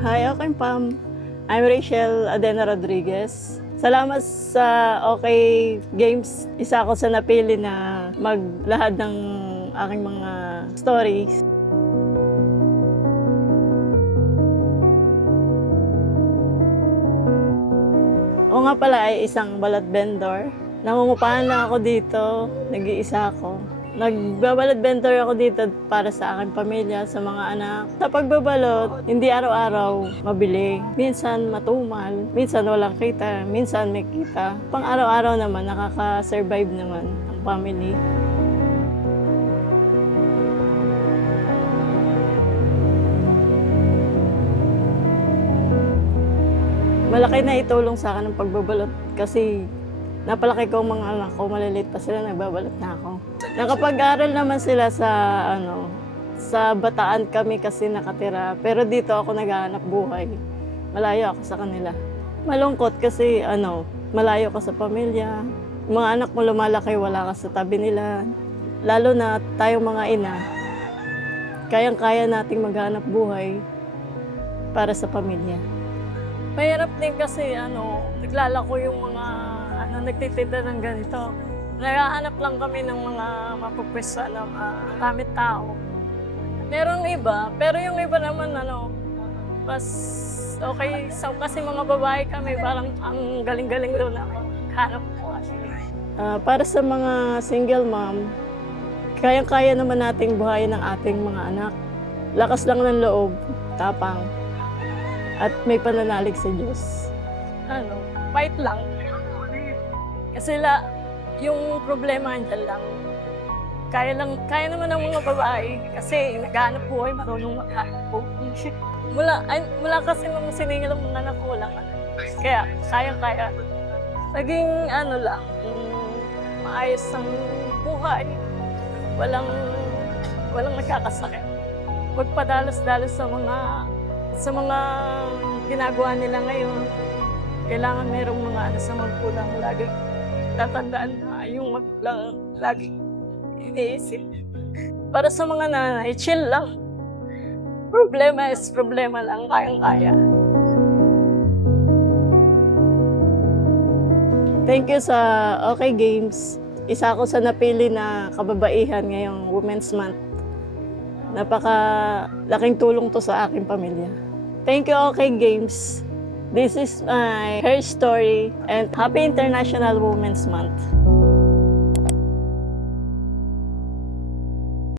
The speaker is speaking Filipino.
Hi, okay Pam. I'm Rachel Adena Rodriguez. Salamat sa OK Games. Isa ako sa napili na maglahad ng aking mga stories. Ako nga pala ay isang balot vendor. Nangungupahan lang ako dito, nag-iisa ako. Nagbabalot vendor ako dito para sa aking pamilya, sa mga anak. Sa pagbabalot, hindi araw-araw mabili. Minsan matumal, minsan walang kita, minsan may kita. Pang araw-araw naman, nakaka-survive naman ang family. Malaki na itulong sa akin ang pagbabalot kasi napalaki ko ang mga anak ko, maliliit pa sila, nagbabalot na ako. Nakapag-aral naman sila sa Bataan kami kasi nakatira. Pero dito ako naghahanap buhay. Malayo ako sa kanila. Malungkot kasi malayo ka sa pamilya. Mga anak mo lumalaki, wala ka sa tabi nila. Lalo na tayong mga ina, kayang-kaya nating maghanap buhay para sa pamilya. Mahirap din kasi naglalako yung mga nagtitinda ng ganito. Naghahanap lang kami ng mga mapupwesa na gamit tao. Merong iba, pero yung iba naman mas okay. So, kasi mga babae kami, parang ang galing-galing doon na hanap po. Para sa mga single mom, kayang-kaya naman nating buhayin ang ating mga anak. Lakas lang ng loob, tapang, at may pananalig sa Diyos. Fight lang. Kasi yung problema dyan lang. Kaya naman ng mga babae kasi naghahanap buhay, marunong maghanap buhay. Mula kasi nung siningil ang mga anak ko lang. Kaya kaya. Naging lang, maayos ang buhay. Walang nagkakasakit. Huwag padalos-dalos sa mga ginagawa nila ngayon. Kailangan merong mga sa magpulang lagi tatandaan na yung magulang lagi iniisip. Para sa mga nanay, chill lang. Problema is problema lang, kayang-kaya. Thank you sa OK Games. Isa ako sa napili na kababaihan ngayong Women's Month. Napaka-laking tulong to sa aking pamilya. Thank you OK Games. This is my her story and Happy International Women's Month.